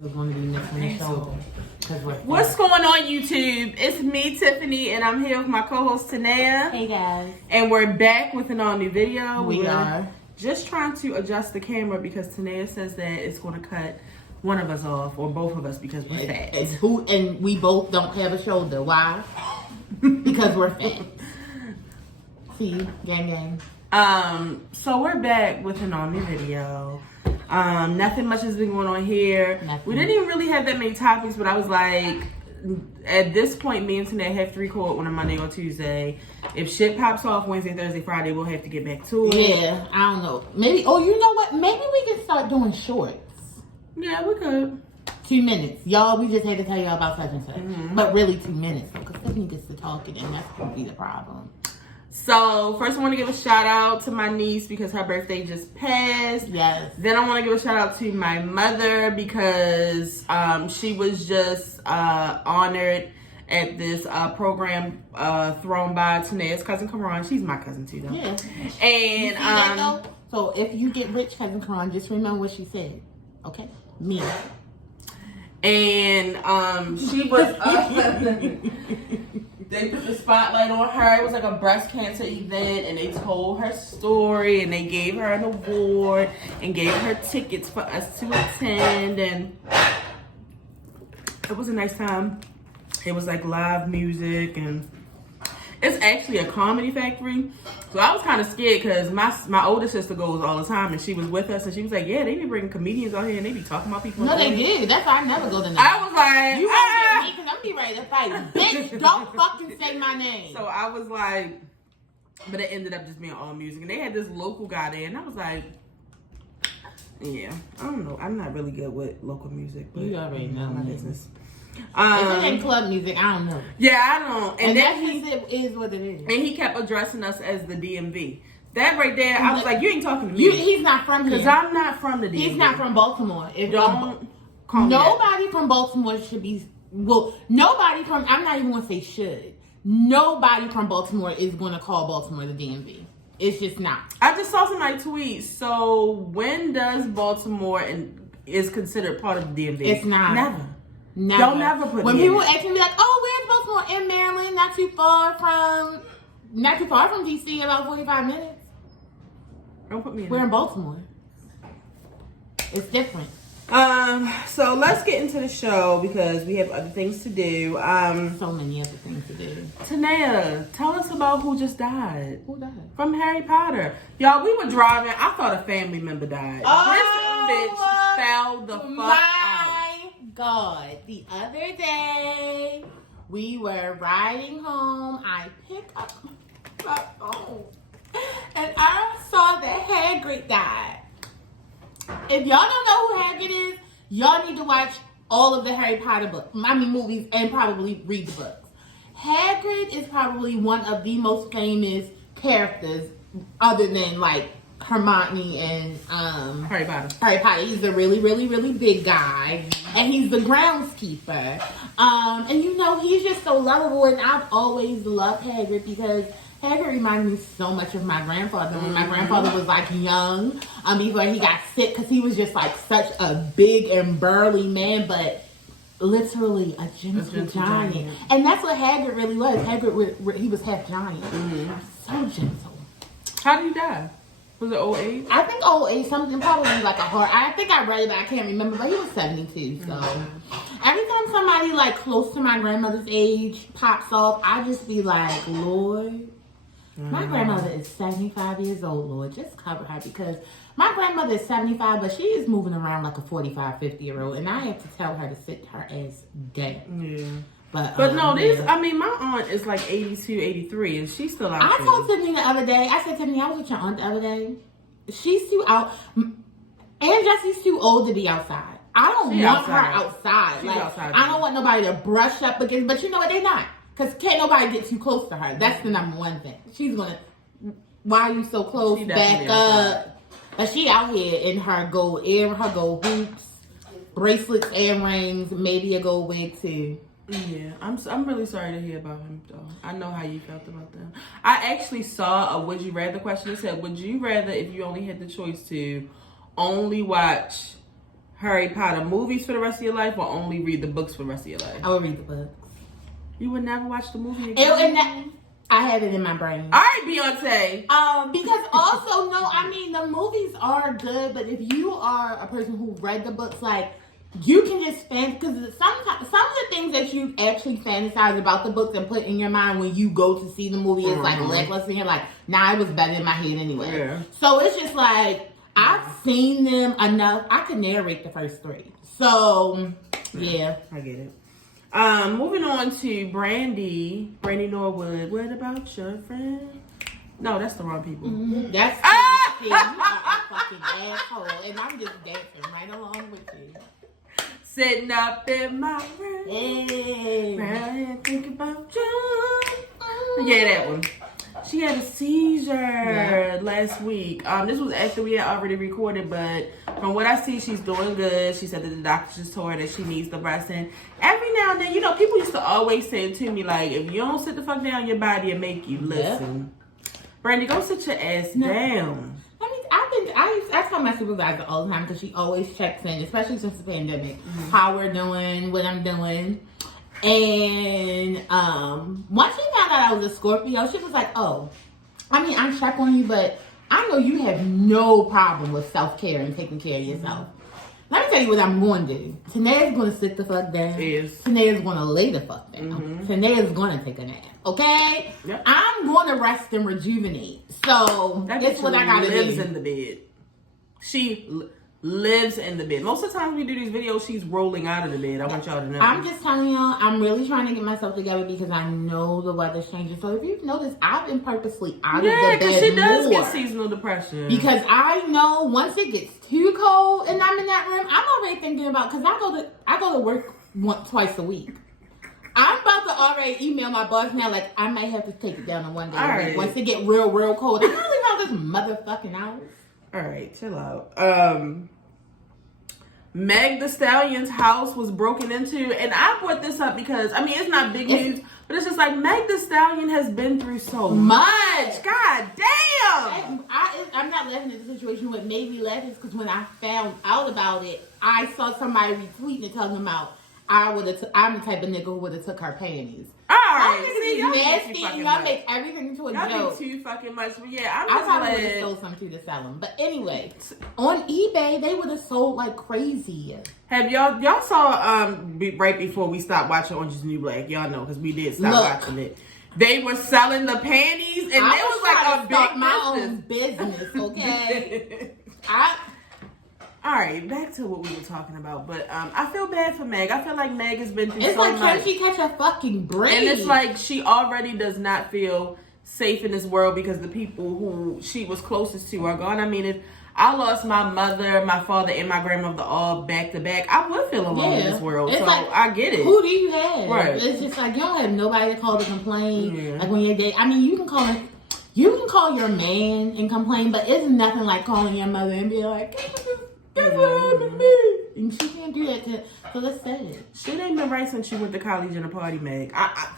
We're going to be missing the shoulder. What's going on, YouTube? It's me, Tiffany, and I'm here with my co-host, Tanea. Hey, guys. And we're back with an all-new video. We are. Just trying to adjust the camera because Tanea says that it's going to cut one of us off, or both of us, because we're fat. And we both don't have a shoulder. Why? Because we're fat. See? Gang. So we're back with an all-new video. Nothing much has been going on here. We didn't even really have that many topics, but I was like, at this point, me and Tanea have to record on a Monday or Tuesday. If shit pops off Wednesday, Thursday, Friday, we'll have to get back to it. Yeah, I don't know. Maybe, you know what? Maybe we can start doing shorts. Yeah, we could. 2 minutes. Y'all, we just had to tell y'all about such and such. Mm-hmm. But really 2 minutes, though, because Tiffany gets to talking, and that's going to be the problem. So, first I want to give a shout out to my niece because her birthday just passed. Yes. Then I want to give a shout out to my mother because she was just honored at this program thrown by Tanea's cousin Karan. She's my cousin too, though. Yeah. And so if you get rich, cousin Karan, just remember what she said. Okay? Me. And she was they put the spotlight on her. It was like a breast cancer event, and they told her story, and they gave her an award, and gave her tickets for us to attend, and it was a nice time. It was like live music, and it's actually a comedy factory. So I was kind of scared because my older sister goes all the time, and she was with us, and she was like, yeah, they be bringing comedians out here, and they be talking about people. No, they did. That's why I never go to I was like, you won't get me because I'm be ready to fight. Bitch, don't fucking say my name. So I was like, but it ended up just being all music, and they had this local guy there, and I was like, yeah, I don't know. I'm not really good with local music, but you already know my business. If it ain't club music, I don't know. Yeah, I don't. And then it is what it is. And he kept addressing us as the DMV. That right there, I was like, you ain't talking to me. He's not from here. Because I'm not from the DMV. He's not from Baltimore. Nobody from Baltimore should be, nobody from, I'm not even going to say should. Nobody from Baltimore is going to call Baltimore the DMV. It's just not. I just saw somebody tweet, so when does Baltimore is considered part of the DMV? It's not. Never. Don't never put when me people in ask me like, oh, where's Baltimore? In Maryland, not too far from DC, about 45 minutes. Don't put me in. We're in Baltimore. It's different. So let's get into the show because we have other things to do. So many other things to do. Tanea, tell us about who just died. Who died? From Harry Potter. Y'all, we were driving. I thought a family member died. This bitch fell the fuck out. God, the other day we were riding home. I picked up my phone and I saw that Hagrid died. If y'all don't know who Hagrid is, y'all need to watch all of the Harry Potter movies, and probably read the books. Hagrid is probably one of the most famous characters, other than like Hermione and Harry Potter. He's a really, really, really big guy, and he's the groundskeeper. And you know, he's just so lovable, and I've always loved Hagrid because Hagrid reminds me so much of my grandfather. When my grandfather was like young, before he got sick, because he was just like such a big and burly man, but literally a gentle giant. And that's what Hagrid really was. Hagrid, he was half giant. So gentle. How did he die? Was it old age? I think old age, something probably like a heart. I think I read it, but I can't remember. But he was 72, so every time somebody like close to my grandmother's age pops off, I just be like, Lord, my grandmother is 75 years old, Lord, just cover her, because my grandmother is 75, but she is moving around like a 45, 50-year-old, and I have to tell her to sit her ass down. Yeah. But no, my aunt is like 82, 83, and she's still out there. I told Tiffany the other day, I said, Tiffany, I was with your aunt the other day. She's too out, and Jesse's too old to be outside. I don't want her outside. Like, outside. I don't want nobody to brush up against, but you know what, they not. Because can't nobody get too close to her. That's the number one thing. She's going to, why are you so close? Back up. But she out here in her gold hoops, bracelets and rings, maybe a gold wig too. Yeah, I'm really sorry to hear about him, though. I know how you felt about them. I actually saw a Would You Rather question that said, would you rather, if you only had the choice to, only watch Harry Potter movies for the rest of your life, or only read the books for the rest of your life? I would read the books. You would never watch the movie again? I have it in my brain. All right, Beyonce. Because also, no, I mean, the movies are good, but if you are a person who read the books, like, you can just because some of the things that you actually fantasize about the books and put in your mind when you go to see the movie is like lackluster. You're like, nah, it was better in my head anyway. Yeah. So it's just like, I've seen them enough. I could narrate the first 3. So, yeah. I get it. Moving on to Brandy Norwood. What about your friend? No, that's the wrong people. Mm-hmm. That's you are a fucking asshole, and I'm just dancing right along with you. Sitting up in my room, hey, and think about you. Yeah, that one. She had a seizure last week. This was after we had already recorded, but from what I see, she's doing good. She said that the doctor just told her that she needs the rest. And every now and then, you know, people used to always say to me, like, if you don't sit the fuck down, your body will make you listen. Brandy, go sit your ass down. I tell my supervisor all the time because she always checks in, especially since the pandemic, how we're doing, what I'm doing. And once she found out I was a Scorpio, she was like, oh, I mean, I check on you, but I know you have no problem with self-care and taking care of yourself. Let me tell you what I'm going to do. Tanae's going to sit the fuck down. Yes. Tanae's going to lay the fuck down. Tanae's going to take a nap. Okay? Yep. I'm going to rest and rejuvenate. So, that's what I got to do. She lives in the bed. She lives in the bed. Most of the time we do these videos, she's rolling out of the bed. I want y'all to know. I'm just telling y'all, I'm really trying to get myself together because I know the weather's changing. So if you've noticed, I've been purposely out of the bed. Yeah, because she does get seasonal depression. Because I know once it gets too cold and I'm in that room, I'm already thinking about, because I go to work twice a week. I'm about to already email my boss now, like, I might have to take it down on one day. Right. Once it get real, real cold. I don't leave out this motherfucking house. All right, chill out. Meg Thee Stallion's house was broken into, and I brought this up because, I mean, it's not big news, but it's just like Meg Thee Stallion has been through so much. God damn! I'm not laughing at the situation. What made me laugh is because when I found out about it, I saw somebody retweeting and telling them out, I'm the type of nigga who would have took her panties. All right, see, y'all nasty, and y'all make everything into a joke. Y'all do too fucking much, but yeah, I probably would have sold some too to sell them. But anyway, on eBay they would have sold like crazy. Have y'all saw right before we stopped watching Orange Is the New Black? Y'all know because we did stop watching it. They were selling the panties, and it was like a big my own business. Okay, All right, back to what we were talking about. But I feel bad for Meg. I feel like Meg has been through so much. It's like, can she catch a fucking break? And it's like she already does not feel safe in this world because the people who she was closest to are gone. I mean, if I lost my mother, my father, and my grandmother all back to back, I would feel alone in this world. It's so like, I get it. Who do you have? Right. It's just like you don't have nobody to call to complain. Yeah. Like when you're dating. I mean, you can call your man and complain, but it's nothing like calling your mother and be like, "Guess what happened to me?" And she can't do that so let's say it. Shit ain't been right since she went to college and a party, Meg. I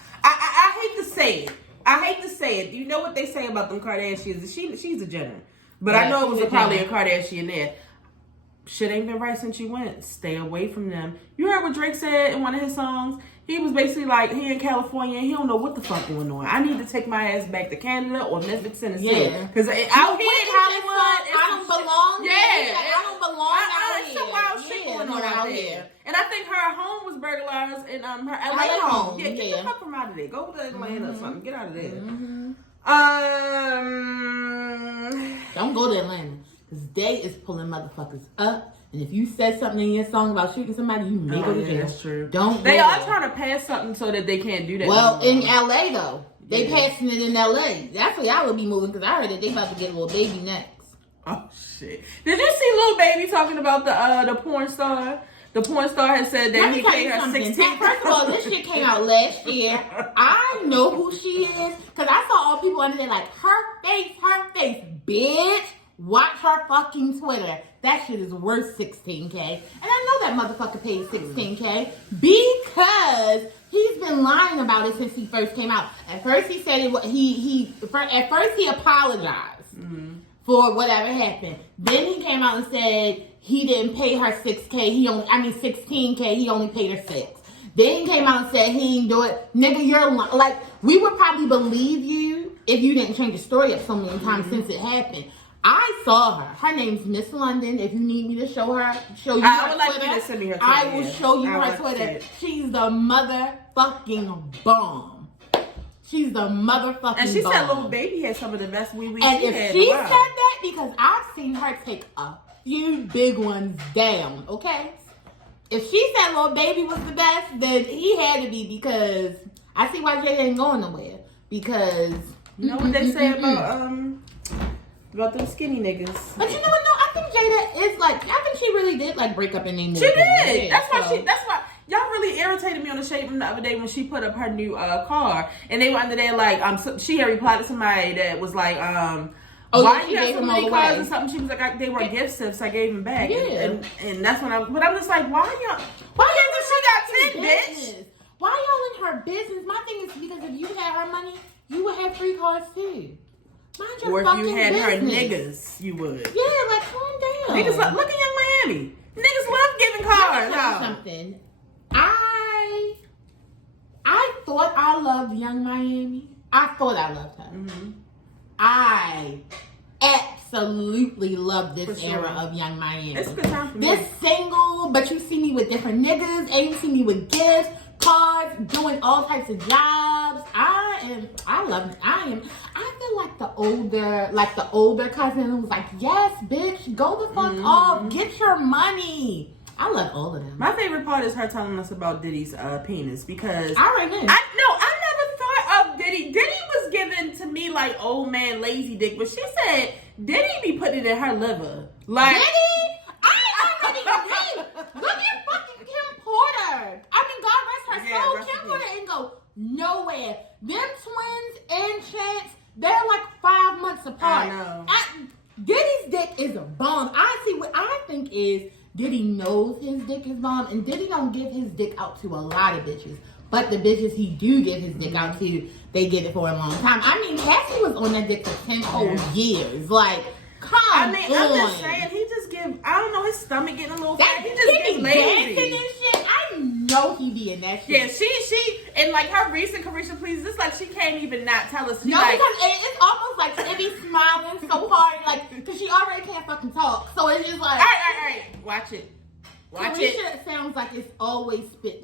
hate to say it. I hate to say it. You know what they say about them Kardashians? She's a Jenner. But I know it was probably a Kardashian there. Shit ain't been right since she went. Stay away from them. You heard what Drake said in one of his songs? He was basically like, he in California and he don't know what the fuck going on. I need to take my ass back to Canada or Memphis, Tennessee. Yeah. Because out here in Hollywood, I don't belong there. Yeah. I don't belong out here. It's some wild shit going on out there. And I think her home was burglarized in her LA home. Yeah, get the fuck from out of there. Go to Atlanta or something. Get out of there. Don't go to Atlanta. Because they is pulling motherfuckers up. And if you said something in your song about shooting somebody, you may go to jail. That's true. They are trying to pass something so that they can't do that. Well, in LA though. They passing it in LA. That's where I would be moving because I heard that they about to get a little baby next. Oh shit. Did you see Lil Baby talking about the porn star? The porn star has said that he paid her 16. First of all, this shit came out last year. I know who she is because I saw all people under there like, her face, bitch. Watch her fucking Twitter. That shit is worth $16K. And I know that motherfucker paid $16K because he's been lying about it since he first came out. At first he said at first he apologized for whatever happened. Then he came out and said he didn't pay her $16K. He only paid her $6. Then he came out and said he didn't do it. Nigga, you're like, we would probably believe you if you didn't change the story up so many times since it happened. I saw her. Her name's Miss London. If you need me to show you her Twitter, I will show you her Twitter. She's the motherfucking bomb. She's the motherfucking bomb. And she said Lil Baby had some of the best wee And if she said that, because I've seen her take a few big ones down, okay? If she said Lil Baby was the best, then he had to be, because I see why Jay ain't going nowhere. Because you know what they say about them skinny niggas. But you know what? No, I think Jada is like, I think she really did like break up in their She did. That's why y'all really irritated me on the shade room the other day when she put up her new car, and they were under there like she had replied to somebody that was like why you have so many cars or something. She was like, they were gift gifts, I gave them back. Yeah. And that's when I'm just like, why y'all she got 10, bitch? Why y'all in her business? My thing is, because if you had her money, you would have 3 cars too. Mind your or if fucking you had business. her niggas, you would. Yeah, like calm down. Niggas look at Young Miami. Niggas love giving cars. Let me tell you something. I thought I loved Young Miami. I thought I loved her. Mm-hmm. I absolutely love this era of Young Miami. It's a good time for me. This single, but you see me with different niggas, and you see me with gifts, cars, doing all types of jobs. I love it. I feel like the older cousin was like, yes, bitch, go the fuck off, get your money. I love all of them. My favorite part is her telling us about Diddy's penis, because I already knew. I never thought of Diddy. Diddy was given to me like old man lazy dick, but she said Diddy be putting it in her liver. Like Diddy? I already knew. Look at fucking Kim Porter. I mean, God rest her soul. Kim Porter ain't go nowhere. Them twins and Chance, they're like 5 months apart. I know. Diddy's dick is a bomb. What I think is Diddy knows his dick is bomb, and Diddy don't give his dick out to a lot of bitches. But the bitches he do give his dick out to, they get it for a long time. I mean, Cassie was on that dick for 10 whole years. Like, I'm just saying, he just give, I don't know, his stomach getting a little fat. He just gets lazy. And shit. I know he be in that shit. Yeah, she, and like her recent Carisha Please, it's like she can't even not tell us. No, like, because it's almost like she be smiling so hard, like, because she already can't fucking talk. So it's just like, all right, watch it. Carisha sounds like it's always spit,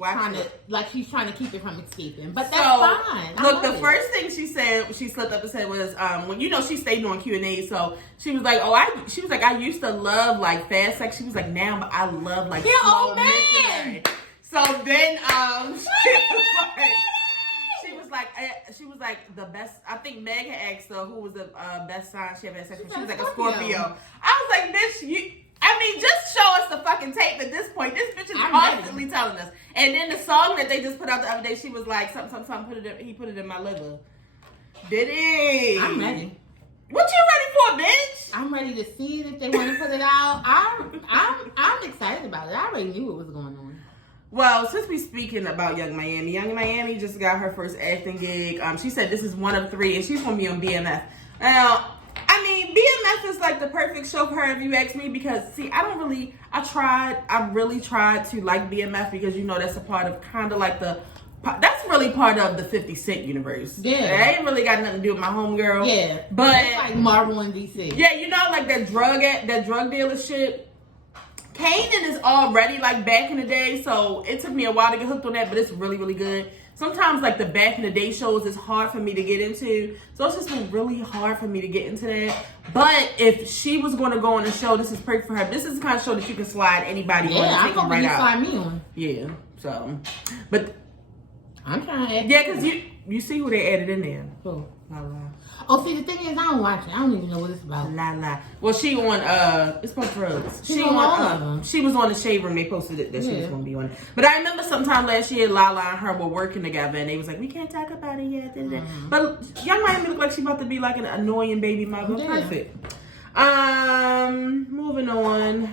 she's trying to keep it from escaping. But that's fine. Look, the first thing she said, she slipped up and said was, when she stayed doing Q&A, so she was like, I used to love like fast sex. She was like, now, but I love like slow missionary. So then, she was like the best. I think Meg had asked her who was the best sign she ever had sex with. She was like a Scorpio. I was like, bitch, just show us the fucking tape at this point. This bitch is constantly telling us. And then the song that they just put out the other day, she was like, something, he put it in my liver. Did he? I'm ready. What you ready for, bitch? I'm ready to see it if they want to put it out. I'm excited about it. I already knew what was going on. Well, since we speaking about Young Miami just got her first acting gig. She said this is one of 3, and she's gonna be on BMF. Now, I mean, BMF is like the perfect show for her if you ask me, because see, I really tried to like BMF, because that's a part of kind of like that's really part of the 50 Cent universe. Yeah. It ain't really got nothing to do with my homegirl. Yeah. But it's like Marvel and DC. Yeah, like that drug dealer shit. Kanan is already like back in the day, so it took me a while to get hooked on that, but it's really, really good. Sometimes like the back in the day shows is hard for me to get into, so it's just been really hard for me to get into that. But if she was going to go on a show, this is perfect for her. This is the kind of show that you can slide anybody on and take them right out. Slide me on. Yeah, so, but I'm trying to. Yeah, because you see who they added in there. Who? La La. Oh, see, the thing is, I don't watch it. I don't even know what it's about. La La. Well, she on it's about drugs. She was on the Shade Room. They posted it that she was gonna be on it. But I remember sometime last year, Lala and her were working together, and they was like, we can't talk about it yet. But Young Miami look like she about to be like an annoying baby mother. Yeah. Perfect. Moving on.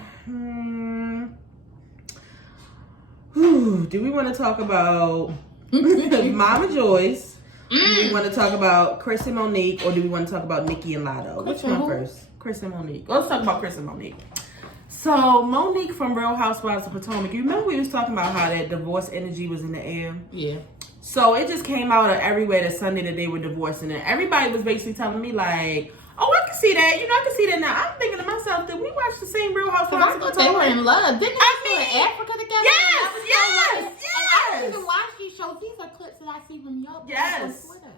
Do we want to talk about Mama Joyce? Do we want to talk about Chris and Monique, or do we want to talk about Nicki and Lotto? Which one first? Chris and Monique. Let's talk about Chris and Monique. So Monique from Real Housewives of Potomac. You remember we was talking about how that divorce energy was in the air? Yeah. So it just came out of everywhere that Sunday that they were divorcing, and everybody was basically telling me like, "Oh, I can see that. You know, I can see that now." I'm thinking to myself, that we watched the same Real Housewives I of thought they were Potomac? in love. Didn't they go to Africa together? Yes, And yes, I don't even watch these shows. These are clips that I see from y'all. Yes. On Twitter.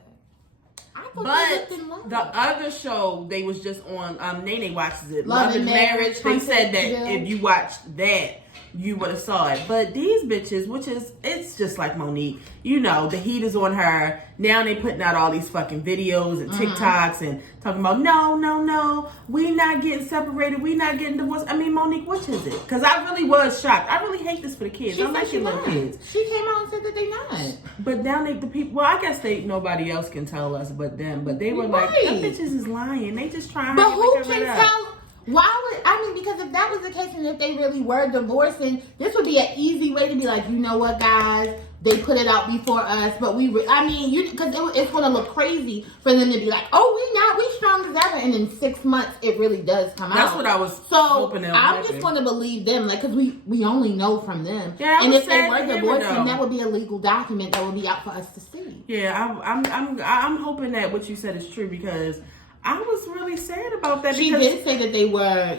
I thought they looked in love. But the other show they was just on, Nene watches it. Love Love and Marriage. They said that if you watched that, you would have saw it. But these bitches, it's just like Monique. You know, the heat is on her. Now they putting out all these fucking videos and TikToks and talking about, no, we not getting separated. We not getting divorced. I mean, Monique, which is it? Because I really was shocked. I really hate this for the kids. I like your little kids. She came out and said that they not. But now the people, well, I guess nobody else can tell us but them. But they were like, them bitches is lying. They just trying to who can tell? Why would, I mean, because if that was the case and if they really were divorcing, this would be an easy way to be like, you know what, guys, they put it out before us, but because it's going to look crazy for them to be like, oh, we strong as ever, and in 6 months, it really does come out. That's what I was hoping. I'm just going to believe them, like, because we only know from them. Yeah, and if they were divorcing, that would be a legal document that would be out for us to see. Yeah, I'm hoping that what you said is true, because I was really sad about that. She did say that they were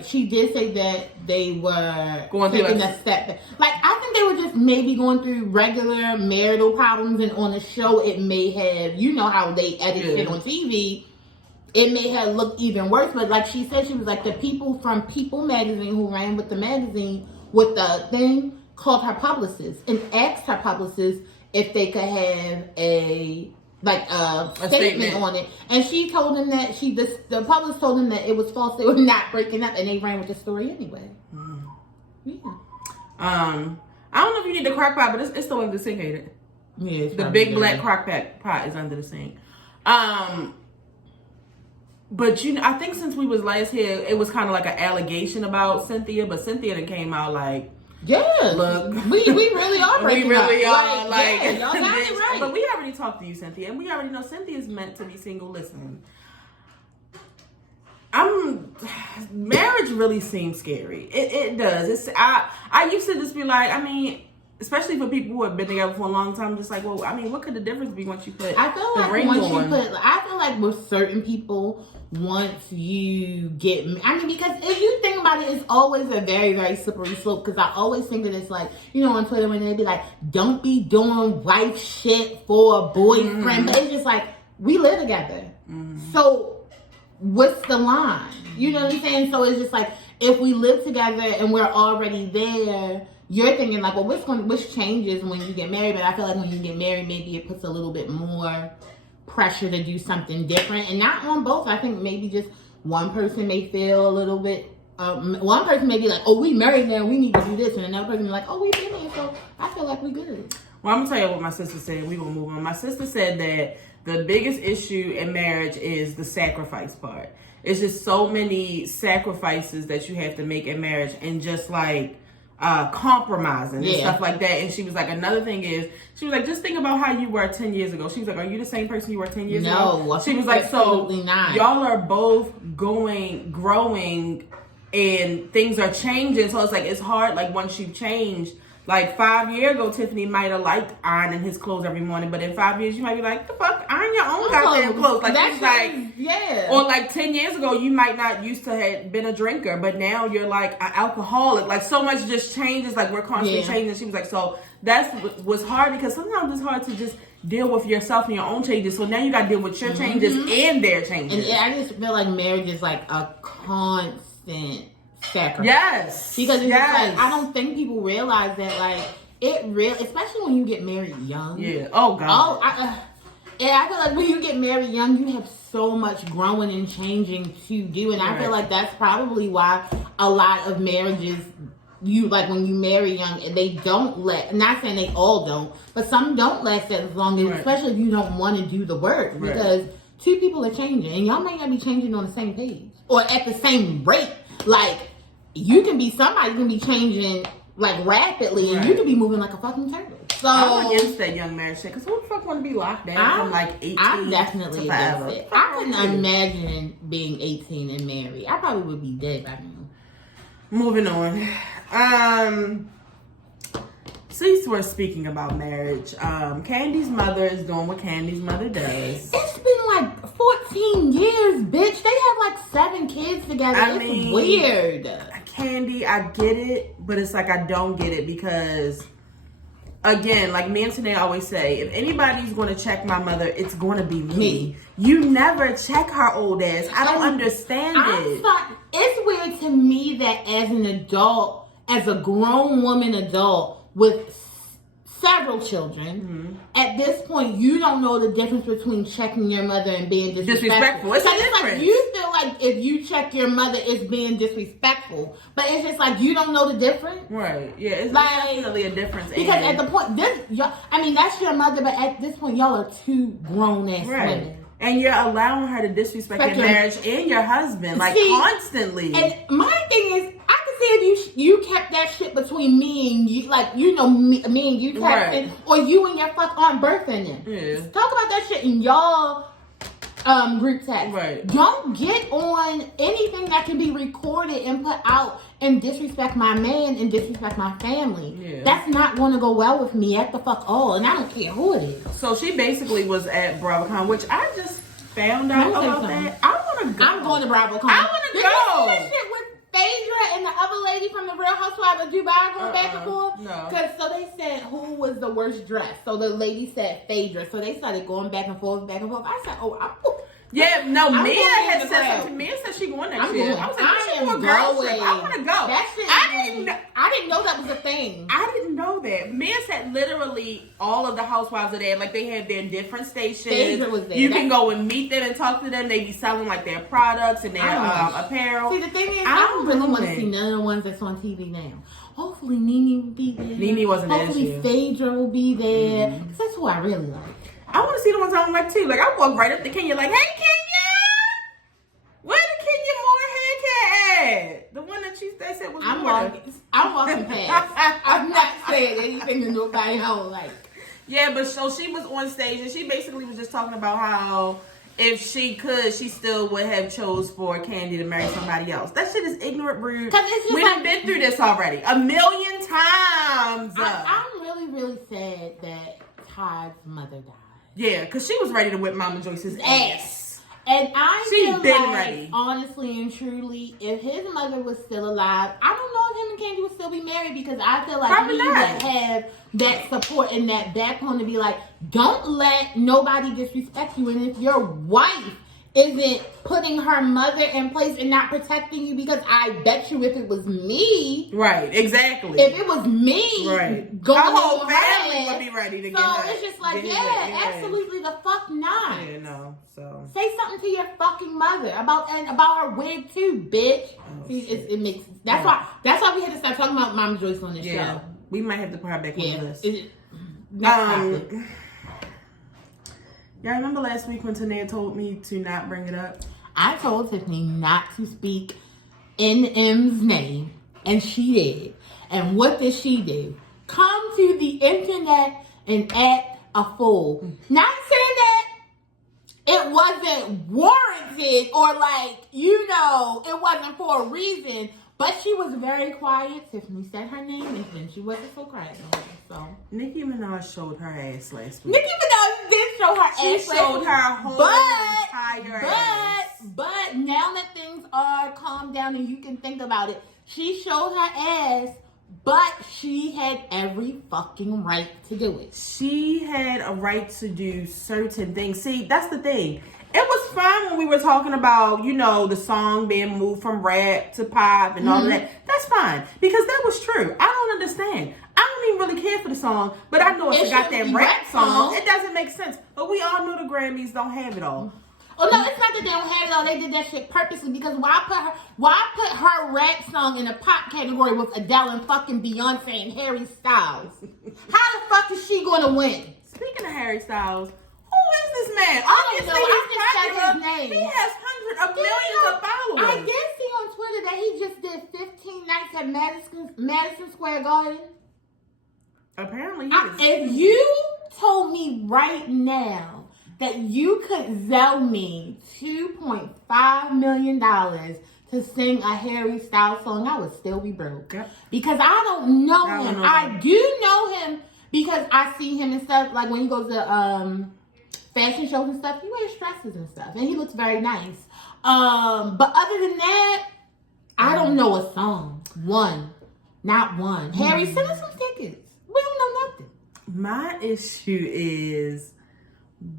going taking through a step back. Like, I think they were just maybe going through regular marital problems, and on the show it may have, you know how they edit shit on TV, it may have looked even worse. But like she said, she was like, the people from People magazine who ran with the magazine with the thing called her publicist and asked her publicist if they could have a statement on it, and she told them that the publicist told them that it was false. They were not breaking up, and they ran with the story anyway. Yeah. I don't know if you need the crock pot, but it's still under the sink, ain't it? Yeah, the big black crock pot is under the sink. But I think since we was last here, it was kind of like an allegation about Cynthia, but Cynthia then came out like, yeah, look, we really are breaking up. We really are like, yeah, y'all got it right. But we already talked to you, Cynthia, and we already know Cynthia's meant to be single. Listen, marriage really seems scary. It does. I used to just be like, I mean, especially for people who have been together for a long time, just like, well, I mean, what could the difference be once you put the ring on? I feel like with certain people, once you get, I mean, because if you think about it, it's always a very, very slippery slope. Because I always think that it's like, you know, on Twitter when they be like, don't be doing wife shit for a boyfriend. But it's just like, we live together. So what's the line? You know what I'm saying? So it's just like, if we live together and we're already there, you're thinking like, well, which changes when you get married? But I feel like when you get married, maybe it puts a little bit more pressure to do something different, and not on both. I think maybe just one person may feel a little bit. One person may be like, "Oh, we married now, we need to do this," and another person be like, "Oh, we been here, so I feel like we good." Well, I'm gonna tell you what my sister said. We gonna move on. My sister said that the biggest issue in marriage is the sacrifice part. It's just so many sacrifices that you have to make in marriage, and just like compromising and stuff like that. And she was like, another thing is, she was like, just think about how you were 10 years ago. She was like, are you the same person you were 10 years ago? No. She was like, so y'all are both growing, and things are changing. So it's like, it's hard. Like, once you've changed, like 5 years ago, Tiffany might have liked ironing his clothes every morning, but in 5 years, you might be like, the fuck, iron your own goddamn clothes. Like, it's like, yeah. Or like 10 years ago, you might not used to have been a drinker, but now you're like an alcoholic. Like, so much just changes. Like, we're constantly changing. She was like, so that's was hard, because sometimes it's hard to just deal with yourself and your own changes. So now you got to deal with your changes and their changes. And I just feel like marriage is like a constant sacrifice. Yes. Because it's like, I don't think people realize that, like, it really, especially when you get married young. Yeah. Oh, God. I feel like when you get married young, you have so much growing and changing to do. And I feel like that's probably why a lot of marriages, when you marry young, they don't not saying they all don't, but some don't last as long, especially if you don't want to do the work. Because two people are changing, and y'all might not be changing on the same page or at the same rate. Like, somebody can be changing like rapidly, and you could be moving like a fucking turtle. So I'm against that young marriage shit, because who the fuck want to be locked down from like 18 I'm definitely to against forever? it. I couldn't imagine being 18 and married. I probably would be dead by now. Moving on. Since we're speaking about marriage, Kandi's mother is doing what Kandi's mother does. It's been like 14 years, bitch. They have like 7 kids together. It's weird. Kandi, I get it, but it's like I don't get it because, again, like me and Tanae always say, if anybody's going to check my mother, it's going to be me. You never check her old ass. I don't understand it. It's weird to me that as an adult, as a grown woman adult with several children, at this point, you don't know the difference between checking your mother and being disrespectful. It's like you feel like if you check your mother, it's being disrespectful. But it's just like you don't know the difference. Right. Yeah, it's like, definitely a difference. Because at the point, that's your mother, but at this point, y'all are 2 grown-ass women. And you're allowing her to disrespect your marriage and your husband, constantly. And my thing is, I can see if you kept that shit between me and you, like, me and you texting, or you and your fuck Aunt Bertha in it. Yeah. Talk about that shit in y'all group text. Right. Don't get on anything that can be recorded and put out and disrespect my man and disrespect my family. Yeah. That's not going to go well with me at the fuck all, and I don't care who it is. So she basically was at BravoCon, which I just found out about that. I want to go. I'm going to BravoCon. I want to go. Did you see that shit with Phaedra and the other lady from the Real Housewives of Dubai going back and forth? No. Because so they said who was the worst dressed. So the lady said Phaedra. So they started going back and forth. I said, yeah, no, I'm Mia had said crowd. something. Mia said she going next I'm year. going. I was like, we should do a girl trip. I want to go. That shit I didn't know that was a thing. I didn't know that. Mia said literally all of the housewives are there. Like they have their different stations. Phaedra was there. You can go and meet them and talk to them. They be selling like their products and their apparel. See, the thing is, I don't really want to see none of the ones that's on TV now. Hopefully Nene will be there. Nene wasn't there. Hopefully Phaedra will be there. Because that's who I really like. I want to see the ones I don't like too. Like I walk right up to Kenya like, hey Kenya! Where the Kenya Moore haircut at? The one that they said was I'm walking past. I'm not saying anything to nobody I don't like. Yeah, but so she was on stage and she basically was just talking about how if she could, she still would have chose for Kandi to marry somebody else. That shit is ignorant, rude. We done been through this already 1,000,000 times. I'm really, really sad that Todd's mother died. Yeah, because she was ready to whip Mama Joyce's ass. And I feel like, ready. Honestly and truly, if his mother was still alive, I don't know if him and Kandi would still be married, because I feel like he would have that support and that backbone to be like, don't let nobody disrespect you. And if your wife isn't putting her mother in place and not protecting you, because I bet you if it was me, right, exactly. If it was me, right, going the whole family would be ready to get her. So it's just like, absolutely the fuck not. Yeah, no. So say something to your fucking mother about her wig too, bitch. See, it makes that's why we had to start talking about Mama Joyce on this show. We might have to put her back on the list. Y'all remember last week when Tanae told me to not bring it up? I told Tiffany not to speak NM's name, and she did. And what did she do? Come to the internet and act a fool. Not saying that it wasn't warranted or it wasn't for a reason, but she was very quiet. Tiffany said her name, and then she wasn't so quiet no more. So Nicki Minaj showed her ass last week. Nicki Minaj did show her ass. She showed her whole entire ass. But now that things are calmed down and you can think about it, she showed her ass, but she had every fucking right to do it. She had a right to do certain things. See, that's the thing. It was fine when we were talking about, the song being moved from rap to pop and all of that. That's fine. Because that was true. I don't understand. I don't even really care for the song, but I know it's a goddamn rap song. It doesn't make sense. But we all know the Grammys don't have it all. Oh no, it's not that they don't have it all. They did that shit purposely, because why put her rap song in the pop category with Adele and fucking Beyonce and Harry Styles? How the fuck is she gonna win? Speaking of Harry Styles, who is this man? I don't know. I just said his name. He has hundreds of millions of followers. I did see on Twitter that he just did nights at Madison Square Garden? Apparently, if you told me right now that you could sell me $2.5 million to sing a Harry Styles song, I would still be broke. Yep. Because I don't know him. I him. do know him because I see him and stuff, like when he goes to fashion shows and stuff, he wears dresses and stuff. And he looks very nice. But other than that, I don't know a song. Not one. Harry, send us some tickets. We don't know nothing. My issue is,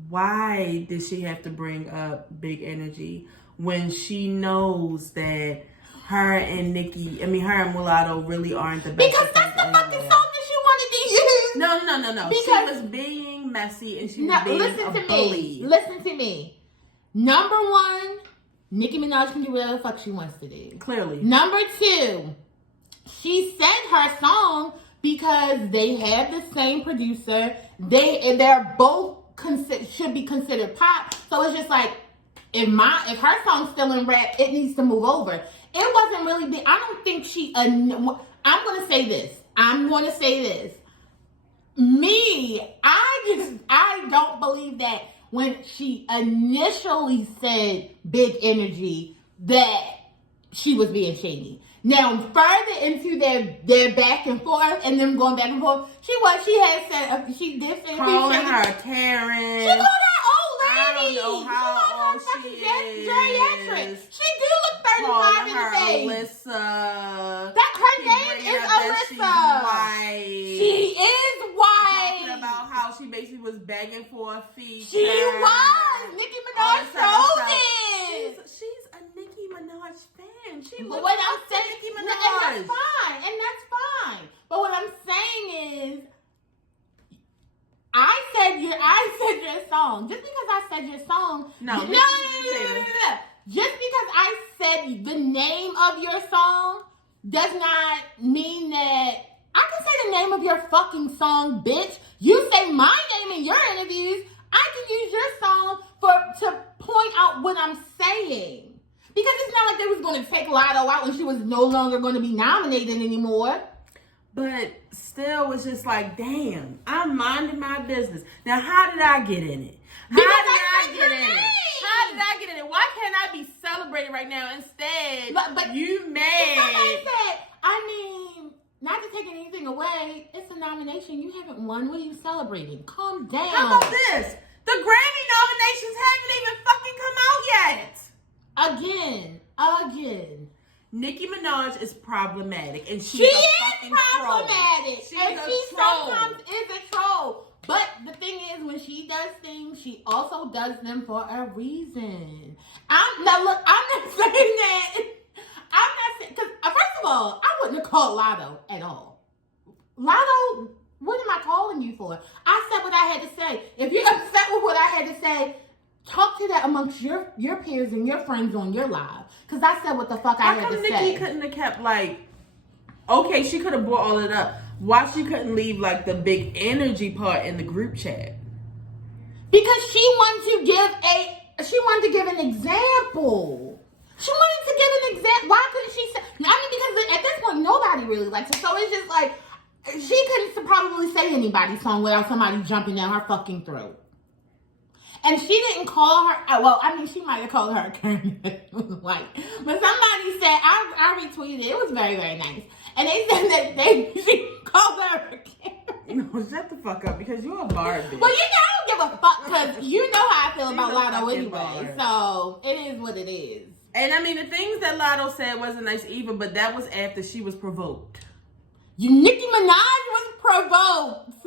why did she have to bring up Big Energy when she knows that her and Mulatto really aren't the best? Because that's the fucking song that she wanted to use. No. Because she was being messy and she was being a bully. Listen to me. Number one, Nicki Minaj can do whatever the fuck she wants to do. Clearly. Number two, she said her song because they have the same producer. They're both should be considered pop. So it's just like, if her song's still in rap, it needs to move over. It wasn't really big. I don't think she. I'm gonna say this. I don't believe that when she initially said Big Energy that she was being shady. Now, further into their back and forth and them going back and forth, she did say calling her Karen. She called her old lady. I don't know how old she is. Geriatric. She do look 35 in the face. Alyssa. Her name is Alyssa. She is white. Talking about how she basically was begging for a feature. She was. Nicki Minaj told it. She's a Nicki Minaj fan. She But looks what I'm up to saying, Nicki and Minaj. that's fine. But what I'm saying is, I said your song. Just because I said your song, no. Just because I said the name of your song does not mean that I can say the name of your fucking song, bitch. You say my name in your interviews, I can use your song to point out what I'm saying. Because it's not like they was going to take Lotto out when she was no longer going to be nominated anymore. But still, it's just like, damn, I'm minding my business. Now, how did I get in it? How did I get in it? Why can't I be celebrating right now instead? But you mad? Somebody said, not to take anything away, it's a nomination. You haven't won. What are you celebrating? Calm down. How about this? The Grammy nominations haven't even fucking come out yet. Again. Nicki Minaj is problematic, and she's a fucking problematic. Troll. She sometimes is a troll. But the thing is, when she does things, she also does them for a reason. I'm not saying that. I'm not saying, because first of all, I wouldn't have called Lotto at all. Lotto, what am I calling you for? I said what I had to say. If you're upset with what I had to say, talk to that amongst your peers and your friends on your live. Because I said what the fuck I had to say. How come Nicki couldn't have kept, okay, she could have brought all it up. Why she couldn't leave, the Big Energy part in the group chat? Because she wanted to give an example. She wanted to give an example. Why couldn't she say? Because at this point, nobody really likes her. So it's just like, she couldn't probably say anybody's song without somebody jumping down her fucking throat. And she didn't call her, she might have called her a Karen. But somebody said, I retweeted it. It was very, very nice. And they said that she called her a Karen. No, shut the fuck up, because you're a Barbie. Well, I don't give a fuck, because you know how I feel about Lotto anyway. So, it is what it is. And the things that Lotto said wasn't nice either, but that was after she was provoked. Nicki Minaj was provoked.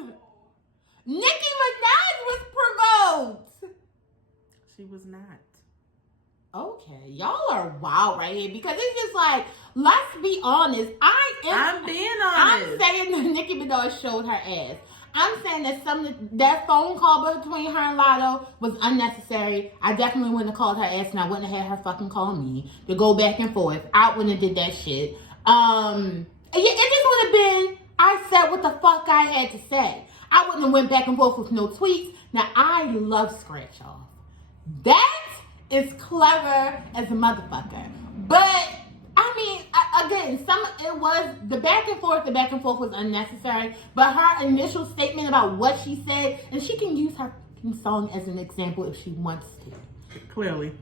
Nicki Minaj was provoked. She was not. Okay, y'all are wild right here, because it's just like, let's be honest. I'm being honest. I'm saying that Nicki Minaj showed her ass. I'm saying that that phone call between her and Lotto was unnecessary. I definitely wouldn't have called her ass, and I wouldn't have had her fucking call me to go back and forth. I wouldn't have did that shit. It just would have been, I said what the fuck I had to say. I wouldn't have went back and forth with no tweets. Now, I love scratch off. That is clever as a motherfucker. But, again, the back and forth was unnecessary. But her initial statement about what she said, and she can use her song as an example if she wants to. Clearly.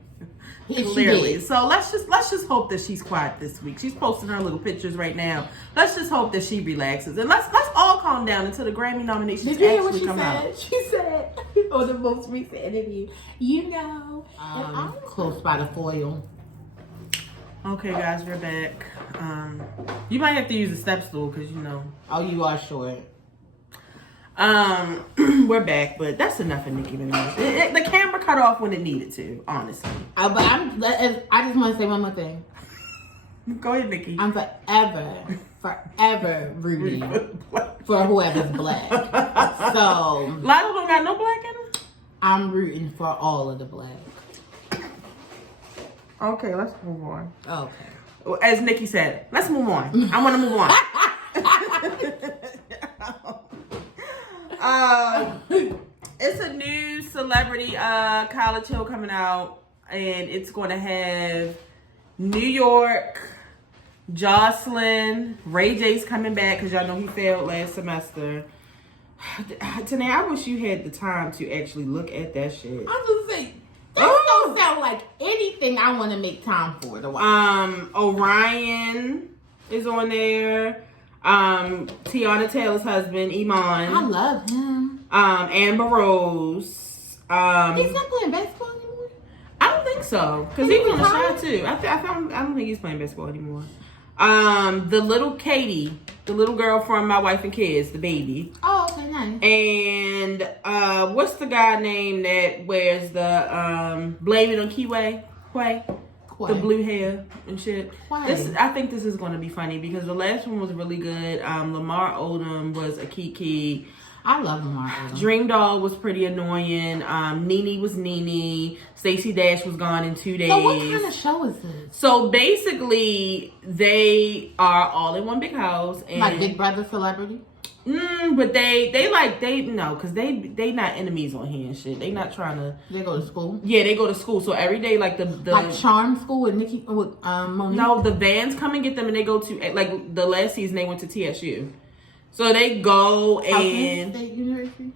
Clearly. So let's just hope that she's quiet this week. She's posting her little pictures right now. Let's just hope that she relaxes, and let's all calm down until the Grammy nominations Did you hear what actually she come said? out. She said on the most recent interview, I'm close by the foil. Okay, guys, we're back. You might have to use a step stool because Oh, you are short. We're back, but that's enough of Nicki Minaj. The camera cut off when it needed to, honestly. But I just want to say one more thing. Go ahead, Nicki. I'm forever rooting for whoever's black. So Lotto don't got no black in him? I'm rooting for all of the black. Okay, let's move on. Okay. As Nicki said, let's move on. I want to move on. It's a new celebrity college show coming out, and it's going to have New York, Jocelyn, Ray J's coming back because y'all know he failed last semester. Tanae, I wish you had the time to actually look at that shit. I'm just saying, that don't sound like anything I want to make time for to watch. Orion is on there. Tiana Taylor's husband, Iman. I love him. Amber Rose. He's not playing basketball anymore? I don't think so. Because he was on the show too. I don't think he's playing basketball anymore. The little Katie, the little girl from My Wife and Kids, the baby. Oh, okay, nice. And what's the guy name that wears the Blame It on Quay? The blue hair and shit. I think this is going to be funny because the last one was really good. Lamar Odom was a Kiki. I love Lamar Odom. Dream Doll was pretty annoying. Nene was Nene. Stacey Dash was gone in 2 days. So what kind of show is this? So basically, they are all in one big house. And like Big Brother Celebrity? But because they not enemies on here and shit. They not trying to. They go to school. Yeah, they go to school. So every day, like like Charm School with Nicki with Monique. No, the vans come and get them, and they go to like the last season they went to TSU. So they go and State University,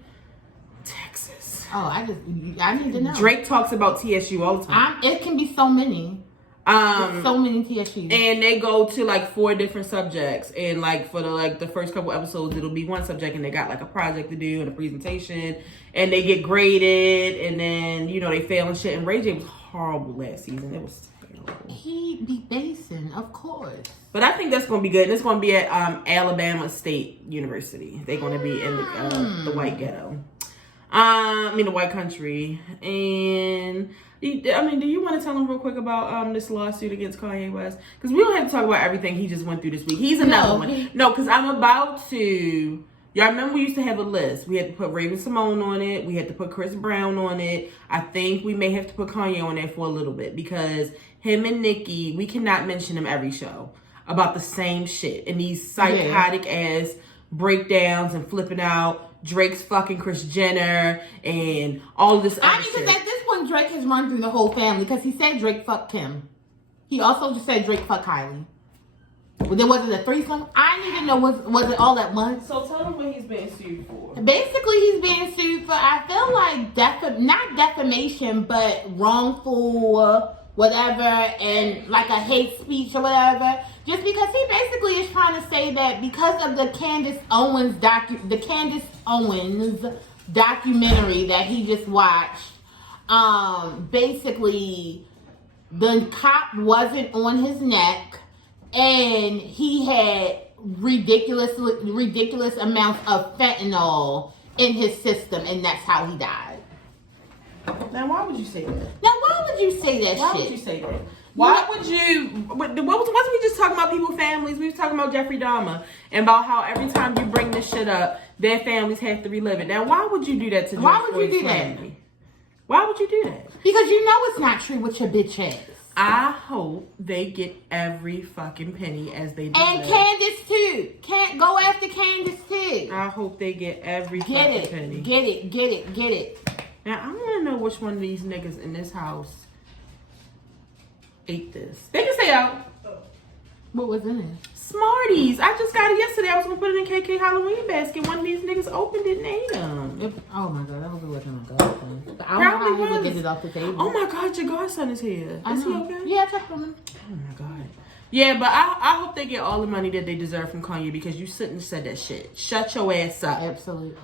Texas. Oh, I need to know. Drake talks about TSU all the time. It can be so many. So many TSUs. And they go to like 4 different subjects, and like for the first couple episodes it'll be one subject, and they got like a project to do and a presentation, and they get graded, and then they fail and shit. And Ray J was horrible last season. It was terrible. He be basing, of course. But I think that's gonna be good. And it's gonna be at Alabama State University. They're gonna be in the white ghetto. The white country. And do you want to tell them real quick about this lawsuit against Kanye West? Because we don't have to talk about everything he just went through this week. He's another one. No, because I'm about to. Y'all remember we used to have a list. We had to put Raven Simone on it. We had to put Chris Brown on it. I think we may have to put Kanye on there for a little bit because him and Nicki, we cannot mention them every show about the same shit and these psychotic ass breakdowns and flipping out. Drake's fucking Kris Jenner and all of this other shit. Because at this point Drake has run through the whole family because he said Drake fucked Kim. He also just said Drake fucked Kylie. Well, there wasn't a threesome. I need to know, was it all at once? So tell him what he's being sued for. Basically, he's being sued for, I feel like, not defamation, but wrongful whatever, and like a hate speech or whatever. Just because he basically is trying to say that because of the Candace Owens documentary that he just watched, basically the cop wasn't on his neck, and he had ridiculous amounts of fentanyl in his system, and that's how he died. Now, why would you say that? Now, why would you say that Why shit? would you say that? Why would you? Wasn't we just talking about people's families? We was talking about Jeffrey Dahmer and about how every time you bring this shit up, their families have to relive it. Now, why would you do that to? Why would you do that? Why would you do that? Because you know it's not true what your bitch has. I hope they get every fucking penny as they deserve. And Candace too. Can't go after Candace too. I hope they get every fucking penny. Get it. Now, I want to know which one of these niggas in this house ate this. They can stay out. What was in it? Smarties. I just got it yesterday. I was gonna put it in KK Halloween basket. One of these niggas opened it and ate them. Oh my god, I hope it wasn't my godson. I don't Probably know how he was. would get it off the table. Oh my god, your godson is here. Is he okay? Yeah, I checked on him. Oh my god. Yeah, but I hope they get all the money that they deserve from Kanye because you shouldn't have said that shit. Shut your ass up. Absolutely.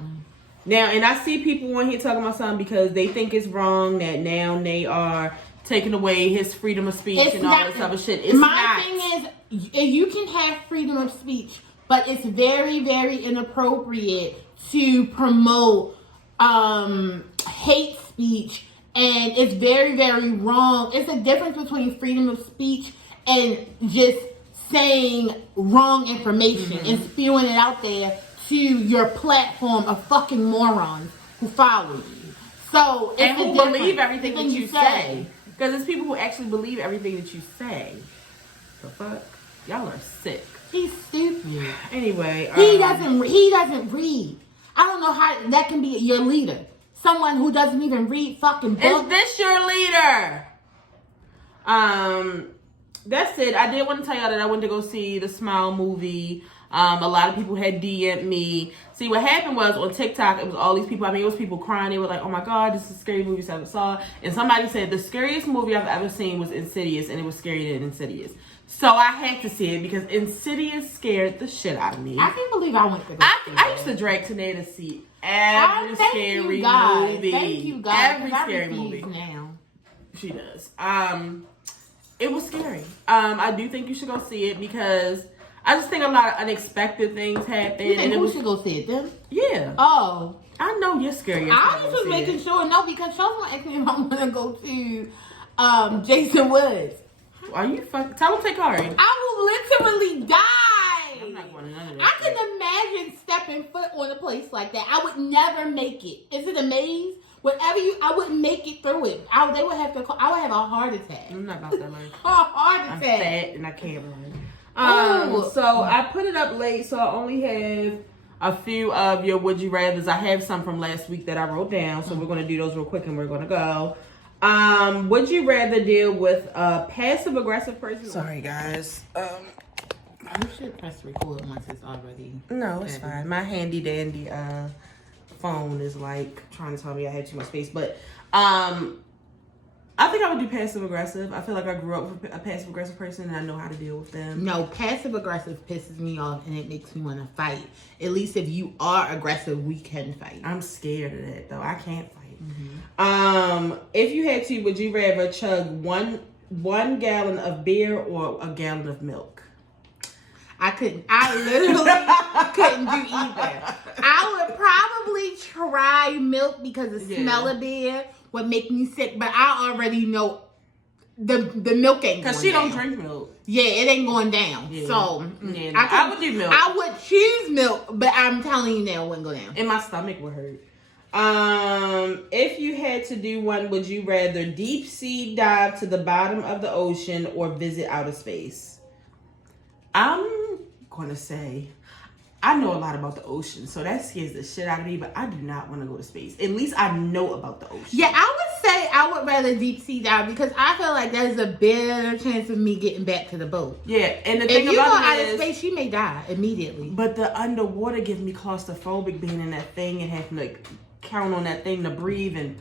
Now, and I see people on here talking about something because they think it's wrong that now they are taking away his freedom of speech and all this other shit. It's my thing is, you can have freedom of speech, but it's very, very inappropriate to promote hate speech, and it's very, very wrong. It's a difference between freedom of speech and just saying wrong information and spewing it out there to your platform of fucking morons who follow you. So it's who believe everything that you say. Because it's people who actually believe everything that you say. The fuck? Y'all are sick. He's stupid. Anyway, he doesn't read. I don't know how that can be your leader. Someone who doesn't even read fucking books. Is this your leader? That's it. I did want to tell y'all that I went to go see the Smile movie. A lot of people had DM'd me. See, what happened was on TikTok, it was all these people. I mean, it was people crying. They were like, oh my God, this is a scary movie I ever saw. And somebody said the scariest movie I've ever seen was Insidious, and it was scarier than Insidious. So I had to see it because Insidious scared the shit out of me. I can't believe I went to go see I used to drag Tanae to see every scary movie. Thank you, God. Every scary movie. Now. She does. It was scary. I do think you should go see it because I just think a lot of unexpected things happen. You think who should go see it, them? Yeah. Oh. I know you're scary. I was just making sure. No, because someone asked me if I want to go to Jason Woods. Are you fucking... Tell him take Kari. I will literally die. I'm not going to none of that. I can imagine stepping foot on a place like that. I would never make it. Is it a maze? Whatever I wouldn't make it through it. I would have a heart attack. I'm not about that life. A heart attack. I'm fat and I can't run. So I put it up late, so I only have a few of your would you rathers. I have some from last week that I wrote down, so we're going to do those real quick and we're going to go. Would you rather deal with a passive aggressive person? Sorry guys. You should press record once it's already. No, it's fine. My handy dandy phone is like trying to tell me I had too much space, but I think I would do passive aggressive. I feel like I grew up with a passive aggressive person and I know how to deal with them. No, passive aggressive pisses me off and it makes me want to fight. At least if you are aggressive, we can fight. I'm scared of that though. I can't fight. Mm-hmm. If you had to, would you rather chug one gallon of beer or a gallon of milk? I literally couldn't do either. I would probably try milk because the smell of beer would make me sick, but I already know the milk ain't going down. Because she don't drink milk. Yeah, it ain't going down. Yeah. So, yeah, I would do milk. I would choose milk, but I'm telling you now, it wouldn't go down. And my stomach would hurt. If you had to do one, would you rather deep sea dive to the bottom of the ocean or visit outer space? I'm gonna say I know a lot about the ocean, so that scares the shit out of me, but I do not want to go to space. At least I know about the ocean. Yeah, I would say I would rather deep sea dive because I feel like there's a better chance of me getting back to the boat. Yeah, and the thing if you go about out it of space, you may die immediately. But the underwater gives me claustrophobic being in that thing and having to count on that thing to breathe and.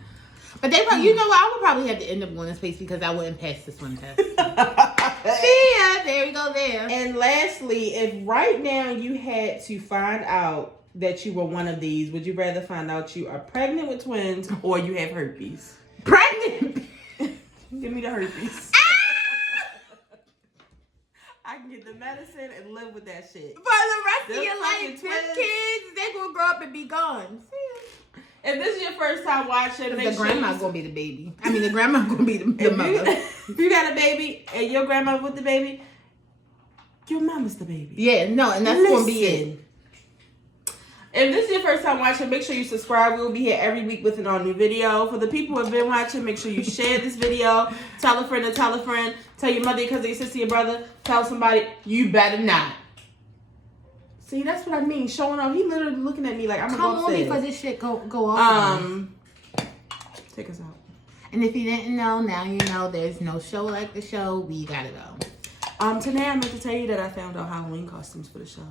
But they probably, you know what? I would probably have to end up going to space because I wouldn't pass the swim test. See ya, there we go there. And lastly, if right now you had to find out that you were one of these, would you rather find out you are pregnant with twins or you have herpes? Pregnant? Give me the herpes. I can get the medicine and live with that shit. For the rest of your life, them kids, they gonna grow up and be gone. See ya. If this is your first time watching, the grandma's gonna be the baby. I mean, the grandma's gonna be the mother. If you got a baby and your grandma with the baby, your mama's the baby. Yeah, no, and that's gonna be it. If this is your first time watching, make sure you subscribe. We will be here every week with an all new video. For the people who have been watching, make sure you share this video. Tell a friend to tell a friend. Tell your mother, your cousin, your sister, your brother. Tell somebody. You better not. See, that's what I mean. Showing off. He literally looking at me like I'm gonna come on before this shit go off. Take us out. And if you didn't know, now you know. There's no show like the show. We gotta go. Today I meant to tell you that I found out Halloween costumes for the show.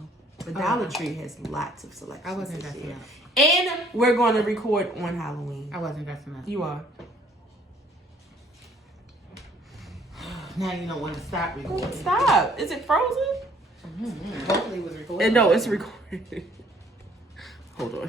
The Dollar Tree has lots of selections. I wasn't this dressing year. up. And we're going to record on Halloween. I wasn't dressing up. You are. Now you don't want to stop recording. Stop. Is it frozen? Hopefully it was recording. No, it's recorded. Hold on.